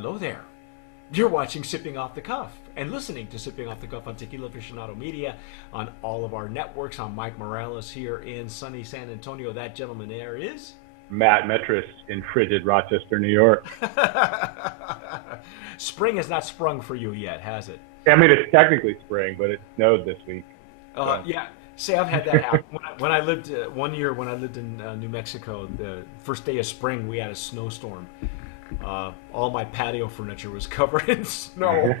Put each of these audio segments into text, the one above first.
hello there. You're watching Sipping Off the Cuff and listening to Sipping Off the Cuff on Tequila Aficionado Media on all of our networks. I'm Mike Morales here in sunny San Antonio. That gentleman there is Matt Metris in frigid Rochester, New York. Spring has not sprung for you yet, has it? I mean, it's technically spring, but it snowed this week. So. Yeah. See, I've had that happen. When I lived one year when I lived in New Mexico, the first day of spring we had a snowstorm. All my patio furniture was covered in snow.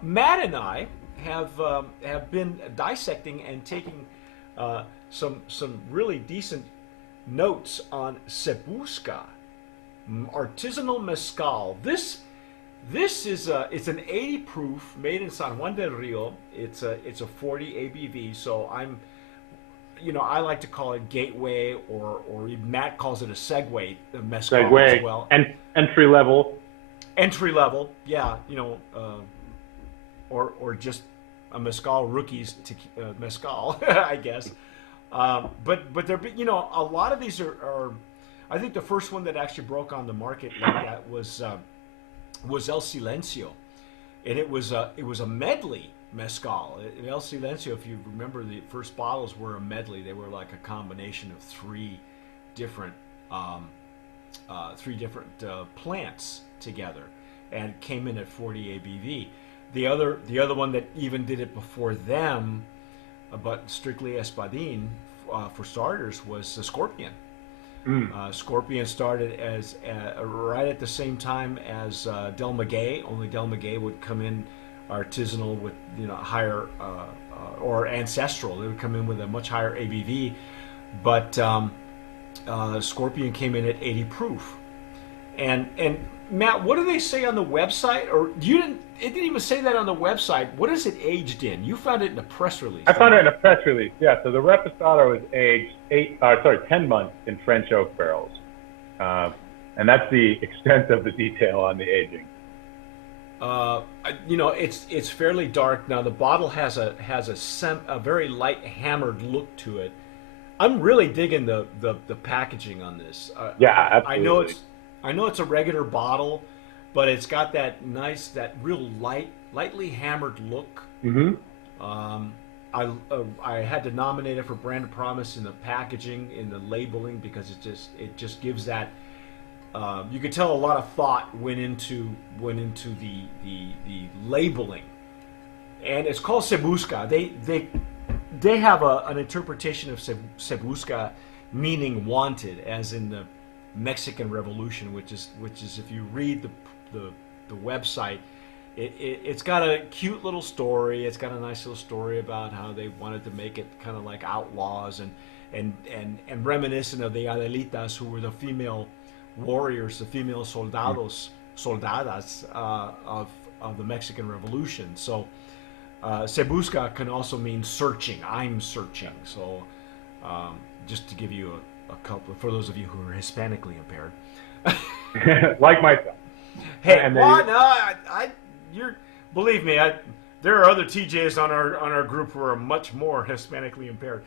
Matt and I have been dissecting and taking some really decent notes on Busca, artisanal mezcal. This is it's an 80 proof made in San Juan del Rio. It's a 40 ABV. So I like to call it gateway, or Matt calls it a segue mezcal Segue. as well. And entry level. Entry level, yeah. Or just a mezcal rookie's mezcal, I guess. But there, a lot of these are. I think the first one that actually broke on the market like that was El Silencio, and it was a medley mezcal. El Silencio, if you remember, the first bottles were a medley. They were like a combination of three different plants together, and came in at 40 ABV. The other one that even did it before them, but strictly Espadín for starters, was the Scorpion. Scorpion started as right at the same time as Del Maguey. Only Del Maguey would come in artisanal with higher or ancestral. They would come in with a much higher ABV, but Scorpion came in at 80 proof. And Matt, what do they say on the website? Or it didn't even say that on the website. What is it aged in? You found it in a press release. I found it in a press release. Yeah. So the Reposado is aged 10 months in French oak barrels, and that's the extent of the detail on the aging. It's fairly dark. Now the bottle has a very light hammered look to it. I'm really digging the packaging on this. Yeah, absolutely. I know it's a regular bottle, but it's got that real lightly hammered look. Mm-hmm. I had to nominate it for brand promise in the packaging, in the labeling, because it just gives that. You could tell a lot of thought went into the labeling, and it's called Se Busca. They have an interpretation of Se Busca meaning wanted, as in the Mexican Revolution, which is if you read the website, it's got a cute little story. It's got a nice little story about how they wanted to make it kind of like outlaws and reminiscent of the Adelitas, who were the female warriors, the female soldadas of the Mexican Revolution. So Se Busca can also mean searching. I'm searching. So just to give you a couple, for those of you who are Hispanically impaired, like myself. Hey, believe me, there are other TJs on our group who are much more Hispanically impaired.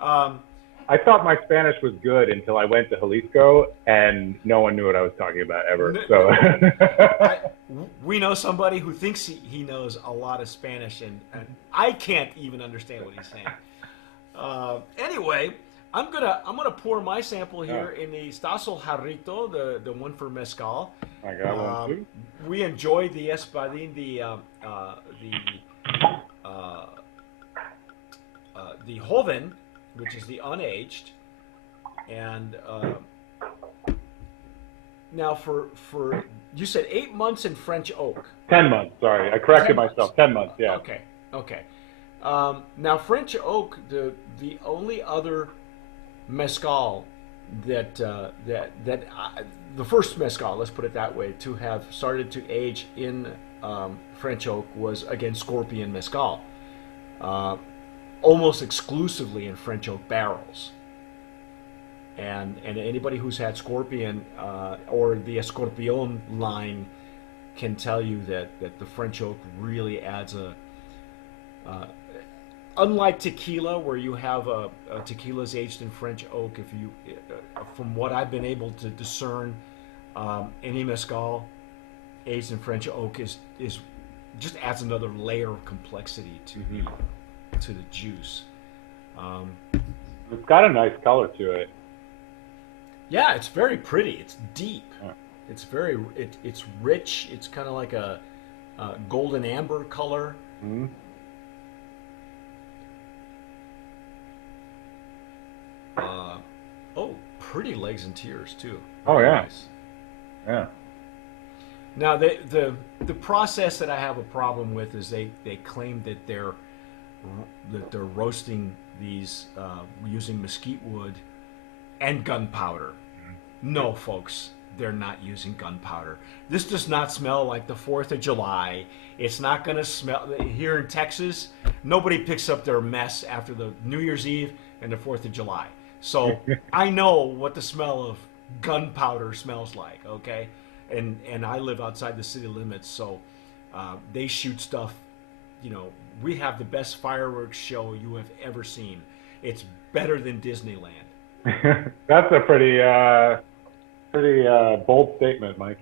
I thought my Spanish was good until I went to Jalisco, and no one knew what I was talking about ever. So we know somebody who thinks he knows a lot of Spanish, and I can't even understand what he's saying. Anyway, I'm gonna pour my sample here in the Stasel Jarrito, the one for mezcal. I got one too. We enjoyed the Espadín, the Joven, which is the unaged, and now for you said 8 months in French oak. 10 months. Sorry, I corrected myself. 10 months. Yeah. Okay. Now French oak, the only other mezcal that the first mezcal, let's put it that way, to have started to age in French oak was, again, Scorpion mezcal, almost exclusively in French oak barrels. And anybody who's had Scorpion or the Escorpion line can tell you that the French oak really adds unlike tequila, where you have a tequila's aged in French oak, if you, from what I've been able to discern, Any mezcal aged in French oak is just adds another layer of complexity to the juice. Um, It's got a nice color to it. yeah, it's very pretty. It's deep. Yeah. It's rich. It's kind of like a golden amber color. Mm-hmm. Oh, pretty legs and tears too. Oh, Very yeah. nice. Yeah. Now the process that I have a problem with is they claim that they're roasting these using mesquite wood and gunpowder. No, folks, they're not using gunpowder. This does not smell like the 4th of July. It's not going to smell here in Texas. Nobody picks up their mess after the New Year's Eve and the 4th of July. So I know what the smell of gunpowder smells like. Okay. And I live outside the city limits, so they shoot stuff. You know, we have the best fireworks show you have ever seen. It's better than Disneyland. That's a pretty bold statement, Mike.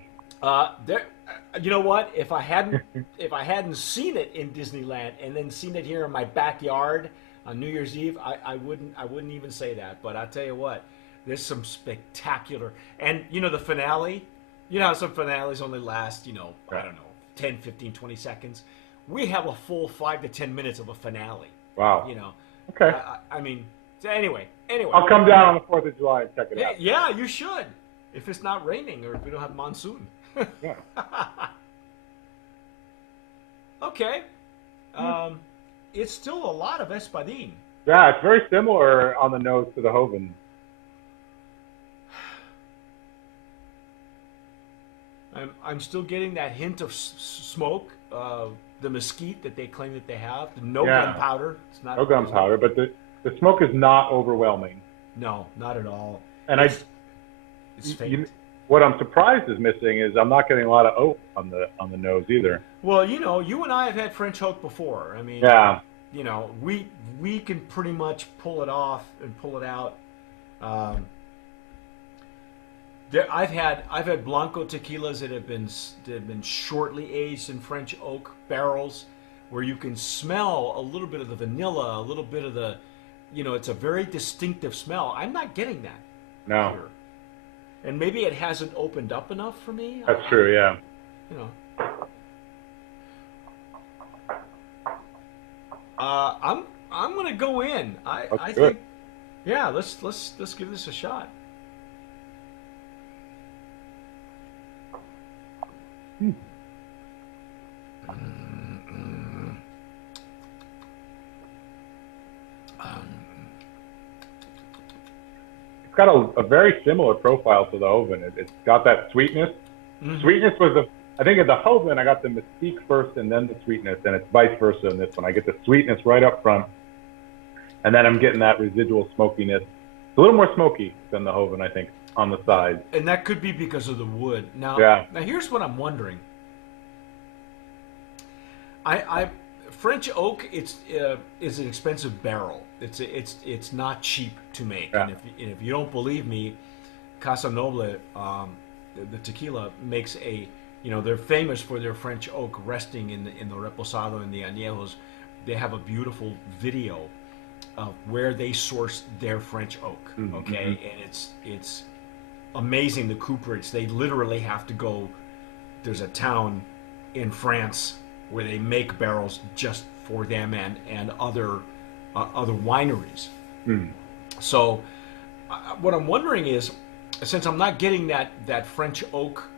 You know what? If I hadn't seen it in Disneyland and then seen it here in my backyard on New Year's Eve, I wouldn't even say that. But I tell you what, there's some spectacular, and you know the finale. You know how some finales only last, I don't know, 10, 15, 20 seconds. We have a full 5 to 10 minutes of a finale. Wow. You know. Okay. I mean, so anyway. I'll come down on the 4th of July and check it out. Yeah, you should. If it's not raining or if we don't have monsoon. Yeah. Okay. It's still a lot of espadín. Yeah, it's very similar on the nose to the Hoven. I'm still getting that hint of smoke, the mesquite that they claim that they have. No gunpowder. It's not. No gunpowder, but the smoke is not overwhelming. No, not at all. And it's faint. What I'm surprised is missing is I'm not getting a lot of oak on the nose either. Well, you and I have had French oak before. I mean, yeah. We can pretty much pull it off and pull it out. I've had Blanco tequilas that have been shortly aged in French oak barrels, where you can smell a little bit of the vanilla, a little bit of the, it's a very distinctive smell. I'm not getting that. No. Here. And maybe it hasn't opened up enough for me. That's true. Yeah. I'm gonna go in. I good. think, yeah. Let's give this a shot. It's got a very similar profile to the Hoven. It's got that sweetness. Mm-hmm. Sweetness was I think at the Hoven I got the mystique first and then the sweetness, and it's vice versa in this one. I get the sweetness right up front, and then I'm getting that residual smokiness. It's a little more smoky than the Hoven, I think, on the sides. And that could be because of the wood. Now here's what I'm wondering. French oak is an expensive barrel. It's not cheap to make. Yeah. And if you don't believe me, Casa Noble, the tequila makes they're famous for their French oak resting in the Reposado and the Añejos. They have a beautiful video of where they source their French oak. Mm-hmm. Okay, and it's amazing, the cooperage. They literally have to go. There's a town in France where they make barrels just for them and other wineries. Mm. So what I'm wondering is, since I'm not getting that French oak,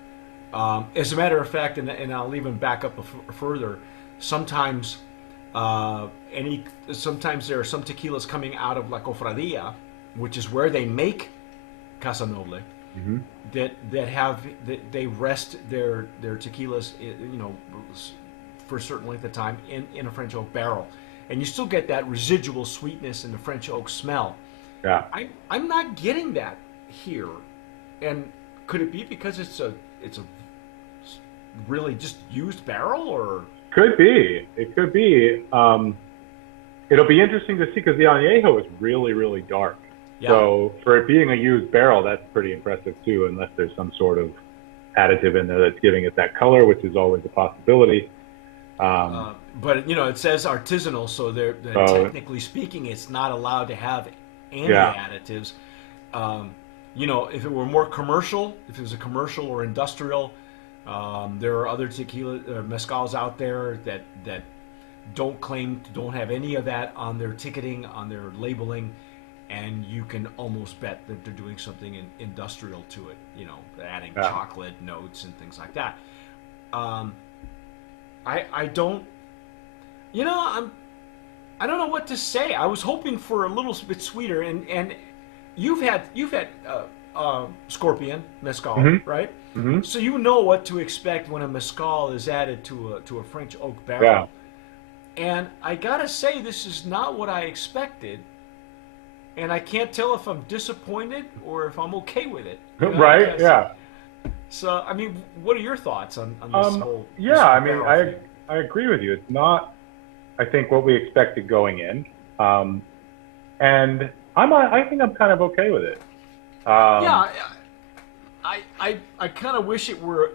as a matter of fact, and I'll even back up further, sometimes there are some tequilas coming out of La Cofradía, which is where they make Casa Noble, mm-hmm. that they rest their tequilas, for a certain length of time in a French oak barrel, and you still get that residual sweetness and the French oak smell. Yeah, I'm not getting that here, and could it be because it's a really just used barrel, or could be? It could be. It'll be interesting to see because the Añejo is really, really dark. Yeah. So for it being a used barrel, that's pretty impressive too, unless there's some sort of additive in there that's giving it that color, which is always a possibility. But it says artisanal, so they're So technically speaking, it's not allowed to have any yeah, additives. Um, if it were more commercial, if it was a commercial or industrial, there are other tequila mezcals out there that don't have any of that on their ticketing, on their labeling, and you can almost bet that they're doing something industrial to it. Adding yeah. chocolate notes and things like that. Um, I don't. I don't know what to say. I was hoping for a little bit sweeter, and you've had Scorpion mezcal, Mm-hmm. right? Mm-hmm. So you know what to expect when a mezcal is added to a French oak Yeah. barrel. And I gotta say, this is not what I expected, and I can't tell if I'm disappointed or if I'm okay with it. Right. Because, Yeah. so I mean, what are your thoughts on this Yeah. this I mean, barrel thing? I agree with you. It's not, I think, what we expected going in, and I think I'm kind of okay with it. Um, Yeah, I kind of wish it were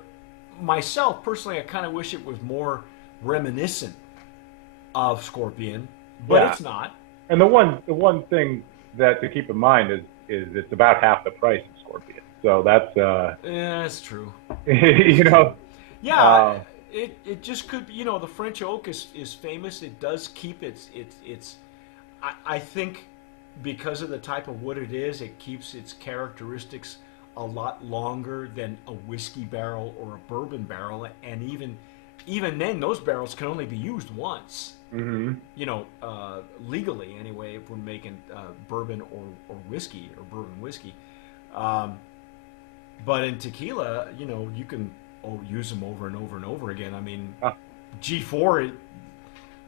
myself personally. I kind of wish it was more reminiscent of Scorpion, but yeah. it's not. And the one thing that to keep in mind is it's about half the price of Scorpion. So that's Yeah, that's true. you That's true. know Yeah, uh, it just could be. The French oak is famous. It does keep its. I think because of the type of wood it is, it keeps its characteristics a lot longer than a whiskey barrel or a bourbon barrel, and even then, those barrels can only be used once. hmm Legally anyway, if we're making bourbon or whiskey or bourbon whiskey. Um, but in tequila, you can use them over and over and over again. I mean, uh, G4,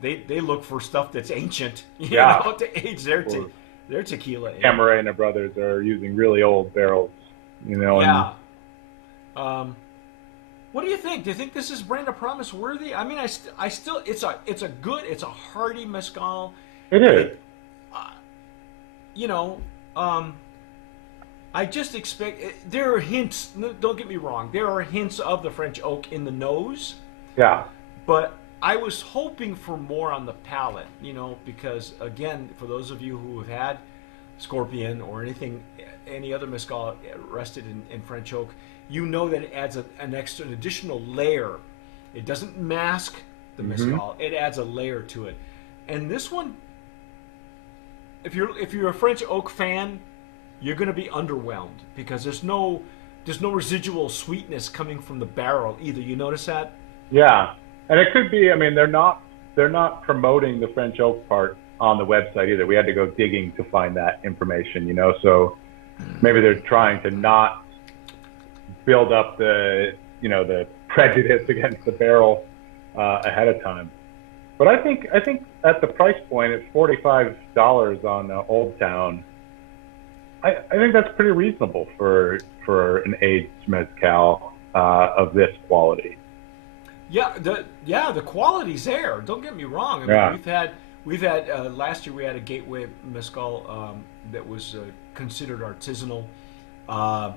they look for stuff that's ancient, yeah. to age their Or their tequila in. Camarena Brothers are using really old barrels, and Yeah. Um, what do you think? Do you think this is brand of promise worthy? I mean, I still, it's a hearty mezcal. it is. It, uh, you know, um, I just expect there are hints. Don't get me wrong. There are hints of the French oak in the nose, Yeah. but I was hoping for more on the palate. Because again, for those of you who have had Scorpion or any other mezcal rested in French oak, you know that it adds an additional layer. It doesn't mask the hmm mezcal. It adds a layer to it. And this one, if you're a French oak fan, you're going to be underwhelmed because there's no residual sweetness coming from the barrel either. You notice that? Yeah. And it could be. I mean, they're not promoting the French oak part on the website either. We had to go digging to find that information. So maybe they're trying to not build up the prejudice against the barrel ahead of time. But I think at the price point at $45 on Old Town, I think that's pretty reasonable for an aged mezcal of this quality. Yeah, the quality's there. Don't get me wrong. I mean, Yeah. we've had last year we had a gateway mezcal that was considered artisanal. Uh,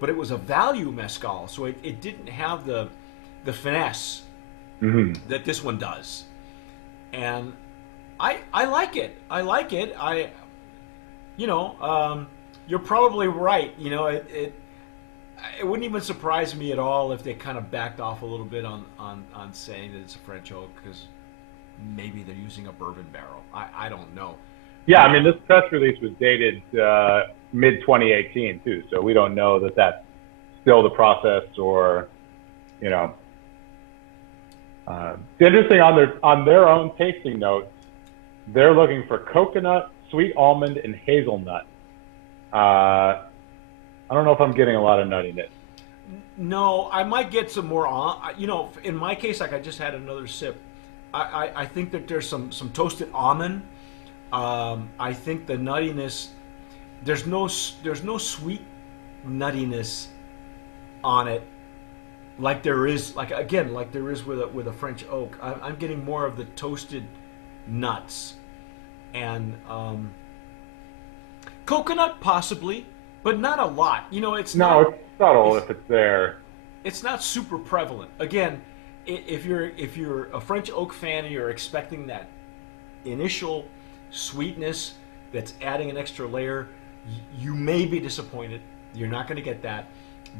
but it was a value mezcal, so it didn't have the finesse hmm that this one does, and I like it. I like it. You're probably right. It wouldn't even surprise me at all if they kind of backed off a little bit on saying that it's a French oak because maybe they're using a bourbon barrel. I don't know. Yeah, I mean, this press release was dated mid 2018 too, so we don't know that that's still the process or, you know. It's interesting on their own tasting notes, they're looking for coconut, sweet almond, and hazelnut. I don't know if I'm getting a lot of nuttiness. No, I might get some more on. In my case, like I just had another sip. I think that there's some toasted almond. I think the nuttiness. There's no sweet nuttiness on it, like there is like there is with a French oak. I'm getting more of the toasted nuts and coconut possibly. but not a lot. You know, it's No, not. it's subtle It's, if it's there. it's not super prevalent. Again, if you're a French oak fan and you're expecting that initial sweetness that's adding an extra layer, you may be disappointed. You're not going to get that,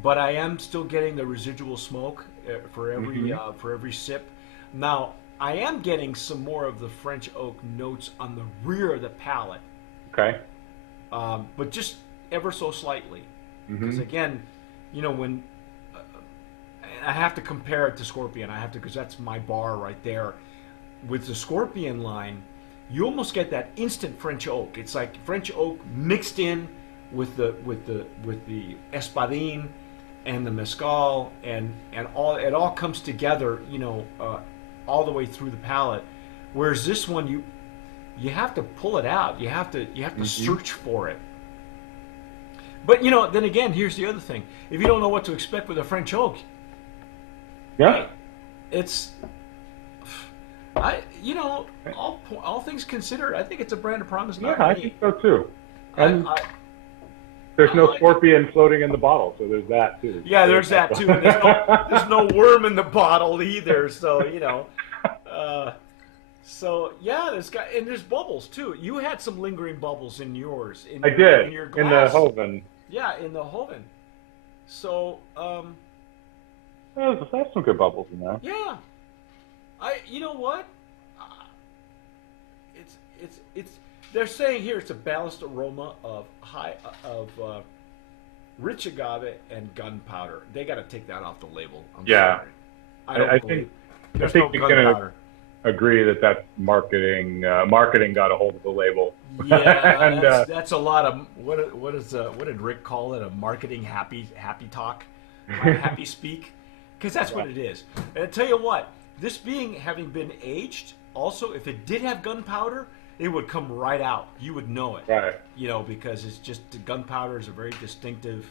but I am still getting the residual smoke for every sip. Now I am getting some more of the French oak notes on the rear of the palate, Okay. but just ever so slightly. Because Mm-hmm. again, you know when I have to compare it to Scorpion, I have to because that's my bar right there. With the Scorpion line, you almost get that instant French oak. It's like French oak mixed in with the espadin and the mezcal and all it all comes together, you know, all the way through the palate. Whereas this one, you have to pull it out. You have to search for it. But you know, then again, here's the other thing: if you don't know what to expect with a French oak, Yeah. it's you know, all things considered, I think it's a brand of promise. Yeah, I think so too. I, And I, there's I no like scorpion floating in the bottle, so there's that too. yeah, there's that too. And there's no worm in the bottle either. So you know, so yeah, there's bubbles too. You had some lingering bubbles in yours. I did in your in the glass. Hoven. Yeah, in the Hoven. So There's some good bubbles in there. yeah, you know what? It's they're saying here it's a balanced aroma of rich agave and gunpowder. They got to take that off the label. I'm Yeah. sorry. I think there's you're no gonna gunpowder. agree that that's marketing. Marketing got a hold of the label. Yeah, And that's a lot of what did Rick call it? A marketing happy talk, happy speak, because that's what it is. And I tell you what, this having been aged, also if it did have gunpowder, it would come right out. You would know it. right. You know, because it's just the gunpowder is a very distinctive.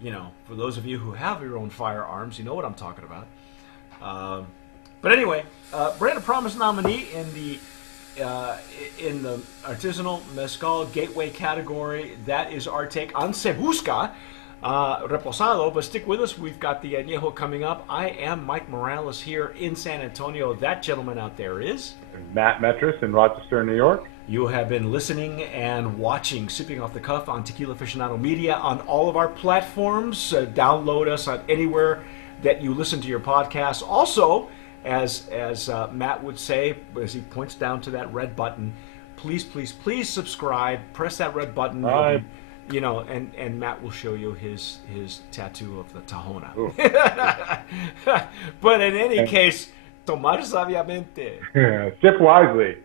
You know, for those of you who have your own firearms, you know what I'm talking about. But anyway, Brand of Promise nominee in the artisanal mezcal gateway category. That is our take on Busca, Reposado. But stick with us. We've got the Añejo coming up. I am Mike Morales here in San Antonio. That gentleman out there is Matt Metris in Rochester, New York. You have been listening and watching Sipping Off the Cuff on Tequila Aficionado Media on all of our platforms. Download us on anywhere that you listen to your podcasts. Also, as Matt would say, as he points down to that red button, please subscribe. Press that red button. You know, and Matt will show you his tattoo of the Tahona. But in any case, tomar sabiamente. Sip wisely.